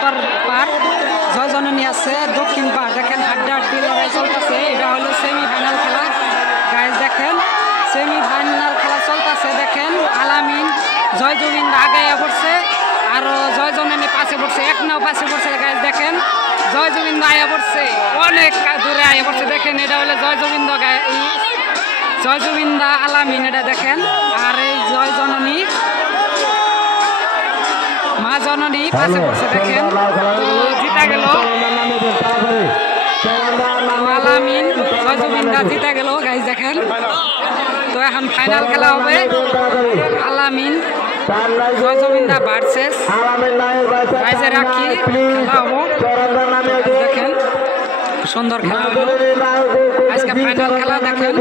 উত্তর পার জয়জননী আছে, দক্ষিণ পার দেখেন হাড্ডাহাড্ডি লড়াই চলতেছে। এটা হলো সেমিফাইনাল খেলা গাইজ, দেখেন সেমিফাইনাল খেলা চলতেছে। দেখেন আলামিন জয়জমিন্দা আগাইয়া পড়ছে, আরো জয়জননী পাশে পড়ছে, এক নাও পাশে পড়ছে গাইজ। দেখেন জয়জমিন্দা আয়া পড়ছে, অনেক দূরে আয়া পড়ছে। দেখেন এটা হলো জয়জমিন্দা আলামিন, এটা দেখেন। আর এই জয়জননী মা জননী পাশে পড়ছে, দেখেন। তো জিতা গেল আলামিন, জয়জমিন্দা জিতা গেল গাইজ, দেখেন। তো এখন ফাইনাল খেলা হবে আলামিন জয়জমিন্দা ভার্সেস গাইজে রাখি খেলা হবো। দেখেন সুন্দর খেলা হলো আজকে ফাইনাল খেলা, দেখেন।